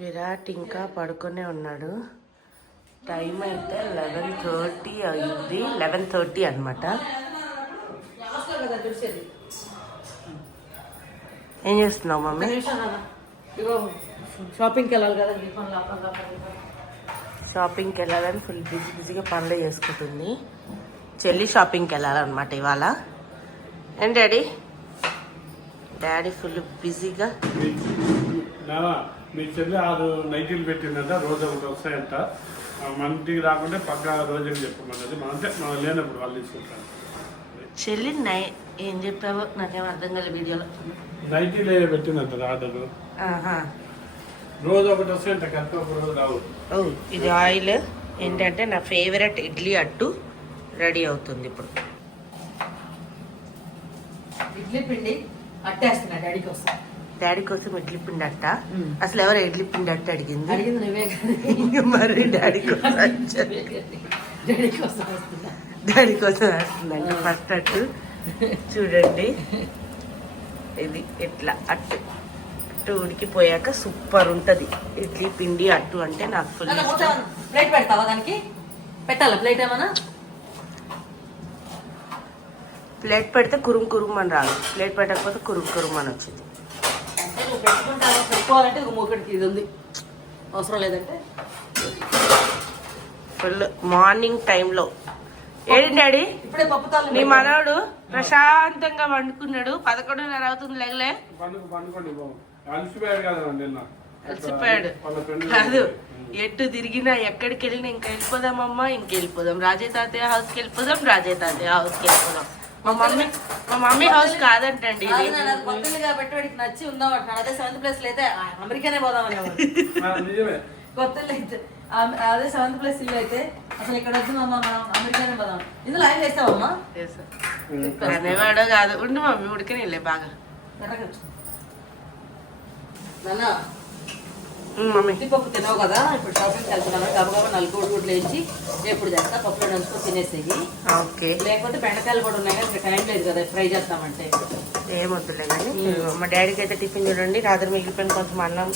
విరాట్ ఇంకా పడుకునే ఉన్నాడు. టైం అయితే 11:30 అయింది. 11:30 అనమాట. ఏం చేస్తున్నావు మమ్మీ? షాపింగ్కి వెళ్ళాలి కదా. షాపింగ్కి వెళ్ళాలని ఫుల్ బిజీగా పనులు చేసుకుంటుంది. చెల్లి షాపింగ్కి వెళ్ళాలన్నమాట ఇవాళ. ఏం డాడీ? డాడీ ఫుల్ బిజీగా. మీ చెల్లి 6 నైటీలు పెట్టిందంట. రోజు ఒకటి వస్తాయంట. మన ఇంటికి రాకుంటే పక్క రోజుకి చెప్పమన్నది. అంటే మనం లేనప్పుడు వాళ్ళు తీసుకుంటారు. చెల్లి ఏం చెప్పావో నాకేం అర్థం కాలేదు వీడియోలో. నైటీలే పెట్టిందంట ఆర్డర్. రోజు ఒకటి వస్తాయంట. కరెక్ట్ ఒక రోజు రావు. ఇది ఆయిల్ ఏంటంటే నా ఫేవరెట్ ఇడ్లీ అట్టు రెడీ అవుతుంది ఇప్పుడు. ఇడ్లీ పిండి అట్టేస్తున్నా డాడీ కోసం. డాడీ కోసం ఇడ్లీ పిండి అట్ట. అసలు ఎవరు ఇడ్లీ పిండి అట్ట అడిగింది? నువ్వే మరి డాడీ కోసం డాడీ కోసం వేస్తుందండి ఫస్ట్ అట్టు. చూడండి ఇది ఇట్లా అట్టు ఉడికిపోయాక సూపర్ ఉంటది ఇడ్లీ పిండి అట్టు అంటే నాకు ఫుల్. ప్లేట్ పెడతావా? దానికి పెట్టాలా ప్లేట్? ఏమన్నా ప్లేట్ పెడితే కురుం అని రాదు. ప్లేట్ పెట్టకపోతే కురుం అని వచ్చింది. పెట్టుకోవాలంటే మూకడికి ఇది ఉంది, అవసరం లేదంటే. ఫుల్ మార్నింగ్ టైంలో ఏడి డాడీ ఇప్పుడే పప్పుతాలు నీ మనవడు ప్రశాంతంగా వండుకున్నాడు. 11:30 అవుతుంది. లేగలే అలసిపోయాడు కాదు. ఎటు తిరిగినా ఎక్కడికి వెళ్ళినా ఇంకా వెళ్ళిపోదామమ్మా, ఇంకెళ్ళిపోదాం. రాజే తాతయ్య హౌస్కి వెళ్ళిపోదాం, రాజే తాతయ్య హౌస్కి వెళ్ళిపోదాం. మా మమ్మీ హౌస్ కాదంటండి ఇది. కొత్తగా పెట్టడానికి నచ్చి ఉందాం అంటున్నాడు. అదే 7th ప్లేస్ లో అయితే అమెరికానే పోదామని కొత్త అయితే అదే 7th ప్లేస్ ఇల్లు అయితే అసలు ఇక్కడ వచ్చిందమ్మా మనం అమెరికానే పోదాం. ఇందులో ఆయన చేస్తావమ్మా? అనేవాడో కాదు. ఉండు మమ్మీ ఉడికని వెళ్ళే బాగా. మమ్మీ పప్పు తినవు కదా, ఇప్పుడు షాపింగ్కి వెళ్తున్నాను. గబగబా 4 కోడిగుడ్లు వేయించి ఎప్పుడు చేస్తా పప్పులో నంచుకొని తినేసేయి. ఓకే. లేకపోతే బెండకాయలు కూడా ఉన్నాయి కదా, టైం లేదు కదా ఫ్రై చేస్తామంటే. ఏమొద్దులే కానీ మా డాడీకి అయితే టిఫిన్ చూడండి. రాత్రి మిగిలిపోయిన కొంచెం అన్నం,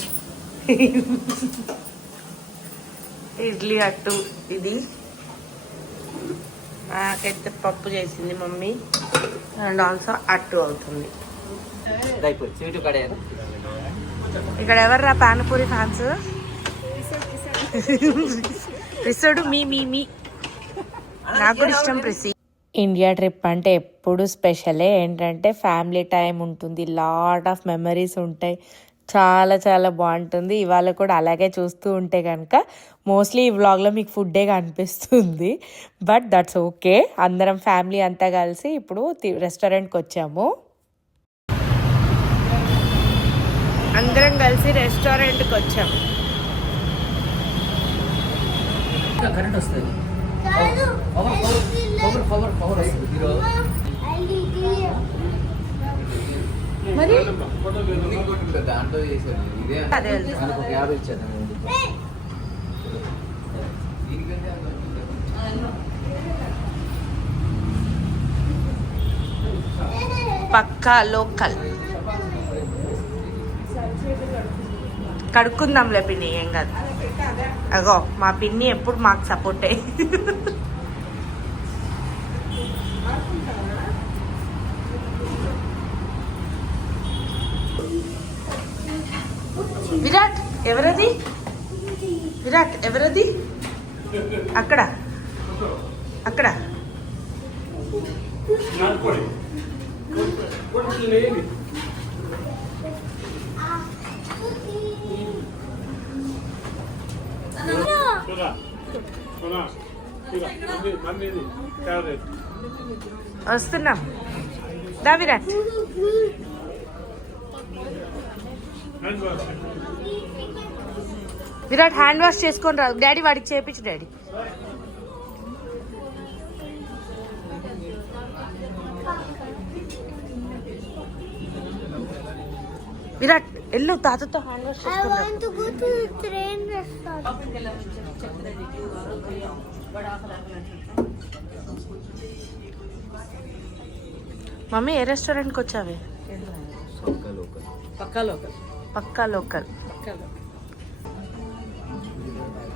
ఇడ్లీ అట్టు. ఇది నాకైతే పప్పు చేసింది మమ్మీ. అండ్ ఆల్సో అట్టు అవుతుంది. ఇక్కడ ఎవర్రా పానీపూరి ఫ్యాన్స్? ప్రిసుడు మీ నాకు కూడా ఇష్టం ప్రిసి. ఇండియా ట్రిప్ అంటే ఎప్పుడు స్పెషలే. ఏంటంటే ఫ్యామిలీ టైం ఉంటుంది, లాట్ ఆఫ్ మెమరీస్ ఉంటాయి, చాలా చాలా బాగుంటుంది. ఇవాళ కూడా అలాగే చూస్తూ ఉంటే కనుక మోస్ట్లీ ఈ వ్లాగ్లో మీకు ఫుడ్డే కనిపిస్తుంది. But that's okay. అందరం ఫ్యామిలీ అంతా కలిసి ఇప్పుడు రెస్టారెంట్కి వచ్చాము. అందరం కలిసి రెస్టారెంట్కి వచ్చాము. కరెంట్ వస్తుంది. మరి పక్కా లోకల్. కడుక్కుందాంలే పిన్ని, ఏం కాదు. అగో మా పిన్ని ఎప్పుడు మాకు సపోర్టే. విరాట్ ఎవరది? విరాట్ ఎవరది? అక్కడ అక్కడ వస్తున్నాం. దా విరాట్. విరాట్ హ్యాండ్ వాష్ చేసుకొని రా. డాడీ వాడికి చేపించు. డాడీ విరాట్ ఎల్లు తాతతో హ్యాండ్ వాష్ చేసుకుంటా. మమ్మీ ఏ రెస్టారెంట్కి వచ్చావే? పక్కా లోకల్. పక్కా లోకల్.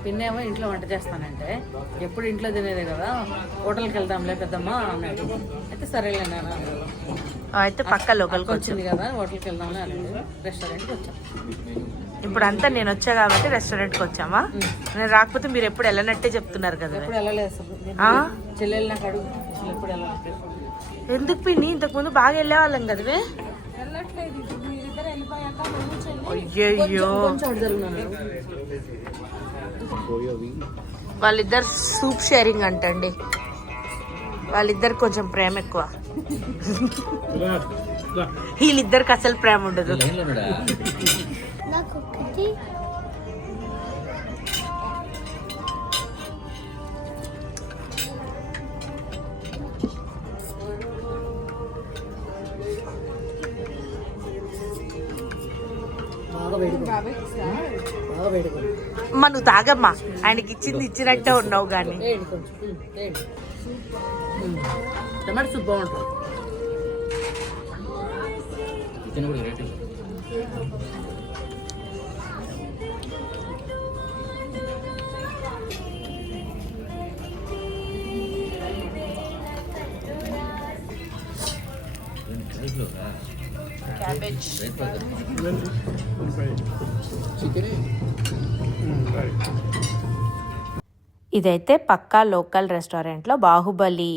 పిన్నేమో ఇంట్లో వంట చేస్తానంటే ఎప్పుడు ఇంట్లో తినేదే కదా, హోటల్కి వెళ్దాంలే పెద్దమ్మ అన్నాడు. అయితే సరేలే నాన్న అన్నాడు. అయితే పక్క లోకల్కి వచ్చింది కదా హోటల్కి వెళ్దాంలే అన్నాడు. రెస్టారెంట్కి వచ్చాం. ఇప్పుడు అంతా నేను వచ్చా కాబట్టి రెస్టారెంట్కి వచ్చామా? నేను రాకపోతే మీరు ఎప్పుడు వెళ్ళనట్టే చెప్తున్నారు కదా. ఎప్పుడు వెళ్ళలేదు అసలు. చెల్లెలు నాకు అడుగు అసలు ఎప్పుడు వెళ్ళలేదు. ఎందుకు పిన్ని? ఇంతకుముందు బాగా వెళ్ళేవాళ్ళం కదవే. వెళ్ళట్లేదు. మీరిద్దరు వెళ్ళిపోయాక అయ్యయ్యో, వాళ్ళిద్దరు సూప్ షేరింగ్ అంటండి. వాళ్ళిద్దరు కొంచెం ప్రేమ ఎక్కువ. వీళ్ళిద్దరికి అసలు ప్రేమ ఉండదు. అమ్మ నువ్వు తాగమ్మా, ఆయనకి ఇచ్చింది ఇచ్చినట్టే ఉన్నావు కానీ. టమాటో సూప్ బాగుంటుంది. క్యాబేజ్ ఇదైతే పక్కా లోకల్ రెస్టారెంట్లో బాహుబలి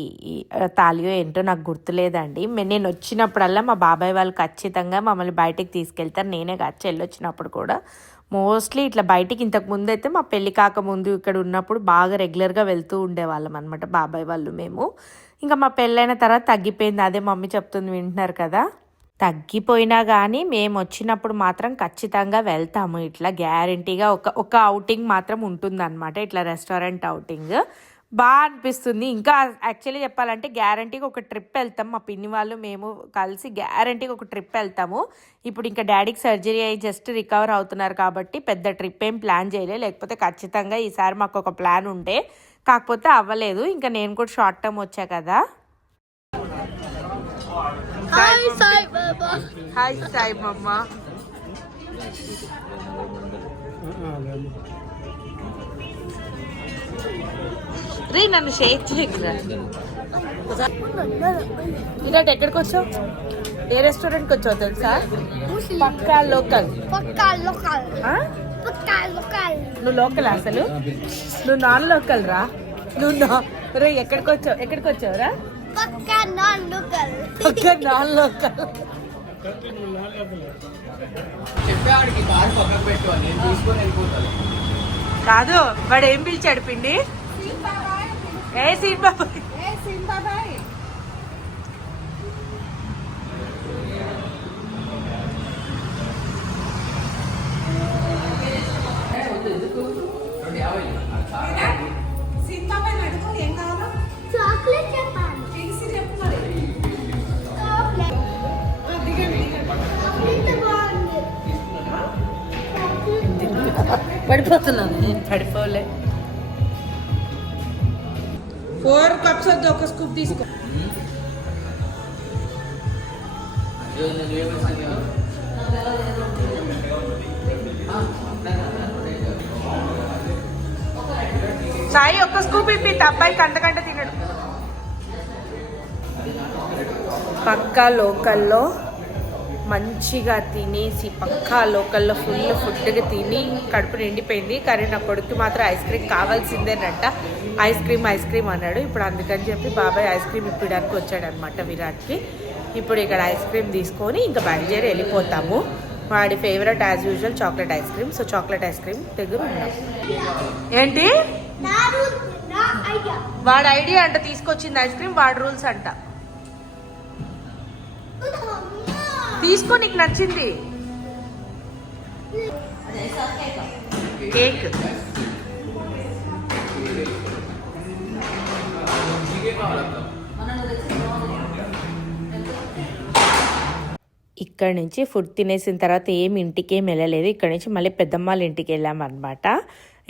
తాలియో ఏంటో నాకు గుర్తులేదండి. నేను వచ్చినప్పుడల్లా మా బాబాయ్ వాళ్ళు ఖచ్చితంగా మమ్మల్ని బయటికి తీసుకెళ్తారు. నేనే కాదు వచ్చినప్పుడు కూడా మోస్ట్లీ ఇట్లా బయటికి ఇంతకు ముందు అయితే మా పెళ్లి కాకముందు ఇక్కడ ఉన్నప్పుడు బాగా రెగ్యులర్గా వెళ్తూ ఉండేవాళ్ళం అనమాట బాబాయ్ వాళ్ళు మేము. ఇంకా మా పెళ్ళైన తర్వాత తగ్గిపోయింది. అదే మమ్మీ చెప్తుంది వింటున్నారు కదా. తగ్గిపోయినా కానీ మేము వచ్చినప్పుడు మాత్రం ఖచ్చితంగా వెళ్తాము. ఇట్లా గ్యారంటీగా ఒక అవుటింగ్ మాత్రం ఉంటుందన్నమాట. ఇట్లా రెస్టారెంట్ అవుటింగ్ బాగా అనిపిస్తుంది. ఇంకా యాక్చువల్లీ చెప్పాలంటే గ్యారంటీగా ఒక ట్రిప్ వెళ్తాం. మా పిన్ని వాళ్ళు మేము కలిసి గ్యారంటీగా ఒక ట్రిప్ వెళ్తాము. ఇప్పుడు ఇంకా డాడీకి సర్జరీ అయ్యి జస్ట్ రికవర్ అవుతున్నారు కాబట్టి పెద్ద ట్రిప్ ఏం ప్లాన్ చేయలేదు. లేకపోతే ఖచ్చితంగా ఈసారి మాకు ఒక ప్లాన్ ఉంటే, కాకపోతే అవ్వలేదు. ఇంకా నేను కూడా షార్ట్ టర్మ్ వచ్చా కదా. హాయ్ సాయి బాబా. హాయ్ సాయి మమ్మ. రే నన్ను షేక్ చేయకురా. ఇలాంటి ఎక్కడికి వచ్చావు? ఏ రెస్టారెంట్కి వచ్చావు తెలుసా? పక్కా లోకల్. నువ్వు లోకల్ అసలు? నువ్వు నాన్ లోకల్ రా. రే ఎక్కడికి వచ్చావురా? పక్కా నాన్ లోకల్. కాదు వాడు ఏం పిలిచాడు పిండి? ఏ సీన్ బాబాయ్. పడిపోతున్నాను. పడిపోలే. 4 కప్స్ వద్దు, ఒక స్కూప్ తీసుకో. సాయి ఒక్క స్కూప్ ఇప్పి, అబ్బాయి కంట తినడు. పక్కా లోకల్లో మంచిగా తినేసి పక్కా లోకల్లో ఫుల్ ఫుడ్గా తిని కడుపు నిండిపోయింది. కానీ నా కొడుకు మాత్రం ఐస్ క్రీమ్ కావాల్సిందేనంట. ఐస్ క్రీమ్ అన్నాడు. ఇప్పుడు అందుకని చెప్పి బాబాయ్ ఐస్ క్రీమ్ ఇప్పడానికి వచ్చాడనమాట విరాట్కి. ఇప్పుడు ఇక్కడ ఐస్ క్రీమ్ తీసుకొని ఇంకా బయలుదేరి వెళ్ళిపోతాము. వాడి favourite as usual chocolate ice cream. So chocolate ice cream దగ్గర ఉన్నాం. ఏంటి వాడి ఐడియా అంట, తీసుకొచ్చింది ఐస్ క్రీమ్ వాడి రూల్స్ అంట. తీసుకో నీకు నచ్చింది కేక్. ఇక్కడ నుంచి ఫుడ్ తినేసిన తర్వాత ఇంటికి ఏం వెళ్ళలేదు. ఇక్కడ నుంచి మళ్ళీ పెద్దమ్మాళ్ళ ఇంటికి వెళ్ళామన్నమాట.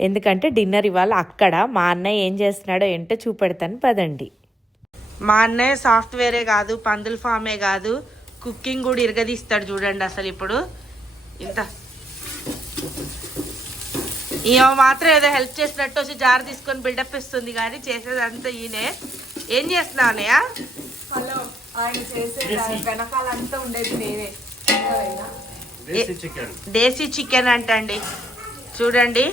ఎందుకంటే డిన్నర్ ఇవాళ అక్కడ. మా అన్నయ్య ఏం చేస్తున్నాడో ఏంటో చూపెడతాను పదండి. మా అన్నయ్య సాఫ్ట్వేరే కాదు, పందుల ఫామే కాదు, కుకింగ్ కూడా ఇరగదీస్తాడు చూడండి. అసలు ఇప్పుడు ఇంత ఈమె మాత్రం ఏదో హెల్ప్ చేసినట్టు వచ్చి జార్ తీసుకొని బిల్డప్ ఇస్తుంది కానీ చేసేదంతా ఈయనే. ఏం చేస్తున్నావు అన్నయ్య? హలో, ఆయన చేసే వెనకాలంతా ఉండేది నేనే. దేశీ చికెన్ అంటండి. చూడండి,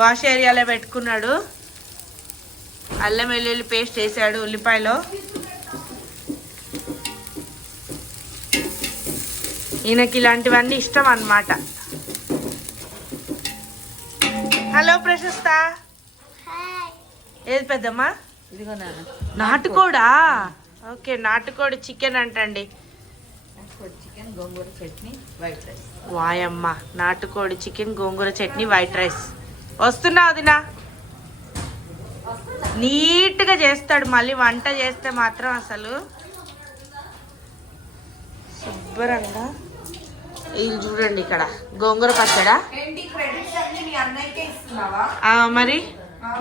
వాష్ ఏరియాలో పెట్టుకున్నాడు. అల్లం వెల్లుల్లి పేస్ట్ వేసాడు ఉల్లిపాయలో. ఈయనకి ఇలాంటివన్నీ ఇష్టం అన్నమాట. హలో ప్రశస్త. ఏది పెద్దమ్మా? ఇదిగో నాన్న, నాటుకోడా? ఓకే, నాటుకోడి చికెన్ అంటండి. చికెన్ గోంగూర చట్నీ వైట్ రైస్. వాయమ్మ, నాటుకోడి చికెన్ గోంగూర చట్నీ వైట్ రైస్. వస్తున్నావు దినా? నీట్గా చేస్తాడు. మళ్ళీ వంట చేస్తే మాత్రం అసలు శుభ్రంగా. ఇది చూడండి, ఇక్కడ గోంగూర పచ్చడా. ఏంటి క్రెడిట్స్ అన్ని మీ అన్నయ్యకే ఇస్తున్నావా? మరి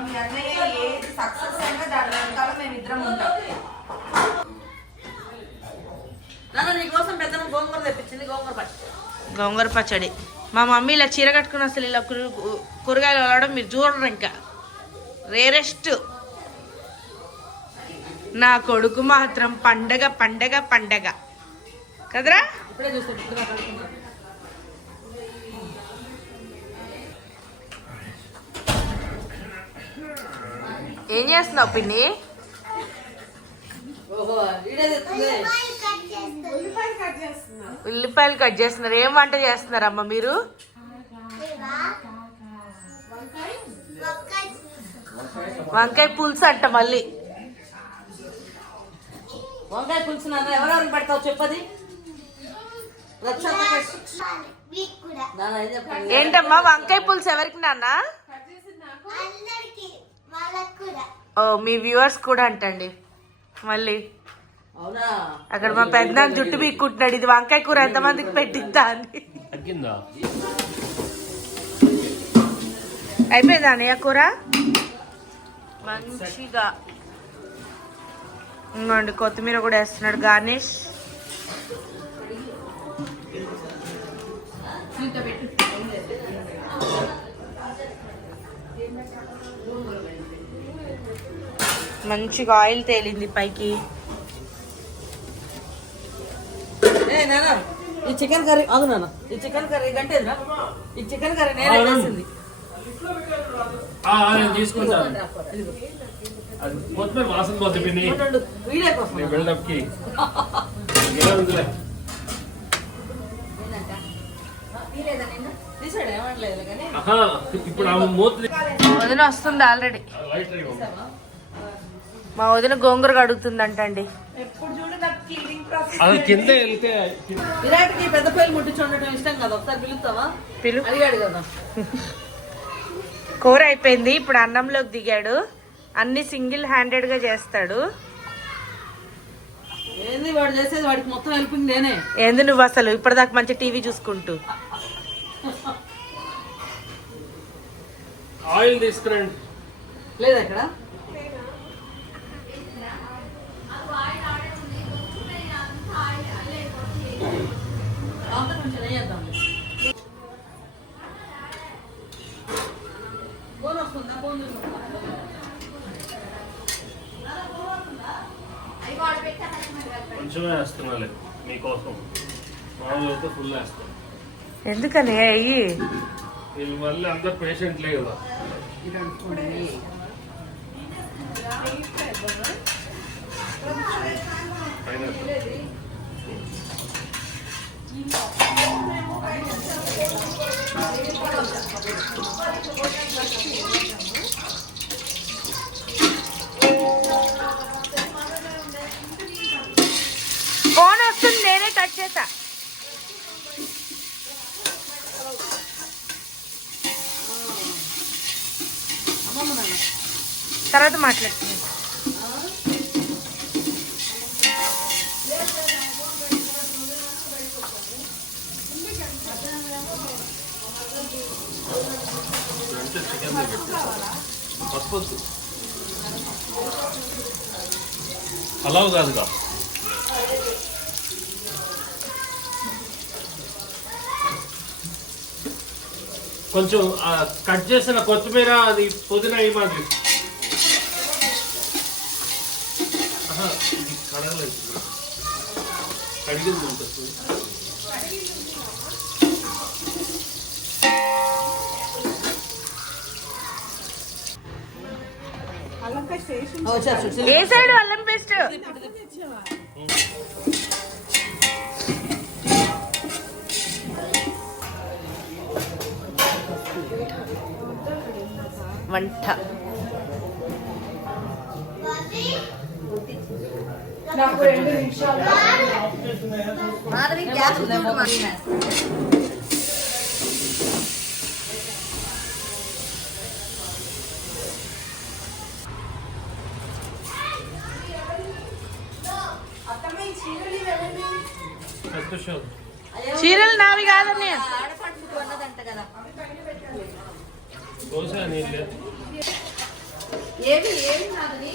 మీ అన్నయ్య ఏది సక్సెస్ అయినా దాని వెనకాల మేమిద్దరం ఉంటాం. నాన్న నీకోసం పెద్దమ్మ గోంగూర తెప్పించింది, గోంగూర పచ్చడి. గోంగూర పచ్చడి. మా మమ్మీ ఇలా చీర కట్టుకుని అసలు ఇలా కూరగాయలు వెళ్ళడం మీరు చూడరు. ఇంకా రేరెస్ట్. నా కొడుకు మాత్రం పండగ పండగ పండగ కదరా. ఇప్పుడే చూస్తాను, ఇప్పుడు మాట్లాడుతున్నాను. ఏం చేస్తున్నావు పిన్ని? ఓహో, వీడే తెస్తుంది. ఉల్లిపాయలు కట్ చేస్తున్నారు. ఏం వంట చేస్తున్నారమ్మా మీరు? వంకాయ పులుసు అంట మళ్ళీ. వంకాయ పులుసు నాన్న ఎవరెవరికి పెడతావు చెప్పది. నాన్న ఏం చెప్పండి. ఏంటమ్మా వంకాయ పులుసు ఎవరికి నాన్న? ఓ, మీ వ్యూవర్స్ కూడా అంటండి మళ్ళీ. అవునా? అక్కడ మా పెద్ద జుట్టు పీక్కుంటున్నాడు. ఇది వంకాయ కూర ఎంతమందికి పెట్టిద్దా అని. అయిపోయిందా అన్నయ్య కూర? మంచిగా ఇంకోండి, కొత్తిమీర కూడా వేస్తున్నాడు గార్నిష్. మంచిగా ఆయిల్ తేలింది పైకి. ఏ నాన్న, ఈ చికెన్ కర్రీ అవును నాన్న, ఈ చికెన్ కర్రీ గంటేదిరా. ఈ చికెన్ కర్రీ నేనే చేసింది. తీసుకుంటాను. కొత్తిమీర వాసన పోతే పిన్ని వీడియో కోసం బిల్డప్ కి తీసాడు ఏమనలేదు కానీ. ఇప్పుడు ఆమె మూత వదిన వస్తుంది ఆల్రెడీ. లైట్ మా వదిన గోంగూర కడుగుతుందంటండి. ఎప్పుడు చూడు నాకు క్లీనింగ్ ప్రాసెస్. అది కింద వెళ్తే విరాట్కి పెద్ద పేరు ముట్టించి ఉండటం ఇష్టం కదా, ఒకసారి పిలుస్తావా? పిలు. అడిగాడు కదా. కూర అయిపోయింది, ఇప్పుడు అన్నంలోకి దిగాడు. అన్ని సింగిల్ హ్యాండెడ్ గా చేస్తాడు. ఏంది వాడు చేసేది? వాడికి మొత్తం హెల్పింగ్ నేనే. ఏంది నువ్వు అసలు ఇప్పటిదాకా మంచి టీవీ చూసుకుంటూ. ఆయిల్ తీసుకురండి. లేదా ఇక్కడ కొంచెం వేద్దాం. ఫోన్ వస్తుందా? ఫోన్ చూసుకుంటా. కొంచెమే వేస్తున్నాలే మీకోసం. మామూలు అయితే ఫుల్ వేస్తాం. ఎందుకని అయ్యి వీళ్ళు మళ్ళీ అందరు పేషెంట్లే కదా. ఫోన్ వస్తుంది, నేనే కట్ చేసా. తర్వాత మాట్లాడుతున్నాను. పలావ్ కాదుగా. కొంచెం కట్ చేసిన కొత్తిమీర అది పుదీనా ఇవ్వాలి. ఇది కడగలేదు, కడిగింది ఉంటుంది. ఏ సైడ్ అల్లం పేస్ట్? వంట మాధవి గ్యాస్ ఉందేమో మరి. చీరలు నావి కాదన్నయ్య. ఆడపడుచుకు అన్నదంట కదా. దోశ నీళ్ళు ఏవి ఏవి మాధవి?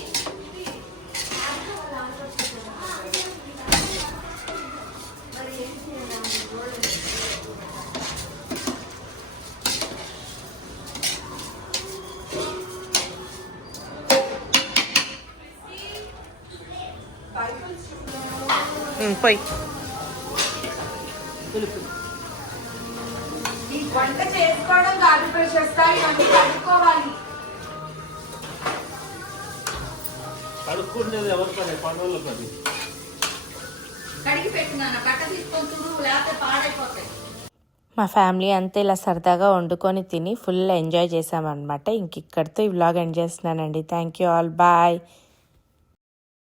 పోయి ఈ వంట చేసుకోవడం కాదు ప్రశస్త, ఇవన్నీ కడుక్కోవాలి. కడుక్కునేది ఎవరు పని? పనులు పని. కడిగి పెట్టినాను, బట్ట తీసుకొని తుడు, లేకపోతే పాడైపోతాయి. మా ఫ్యామిలీ అంతా ఇలా సరదాగా వండుకొని తిని ఫుల్ ఎంజాయ్ చేసామన్నమాట. ఇంక ఇక్కడితో ఈ వ్లాగ్ ఎండ్ చేస్తున్నానండి. Thank you all, bye.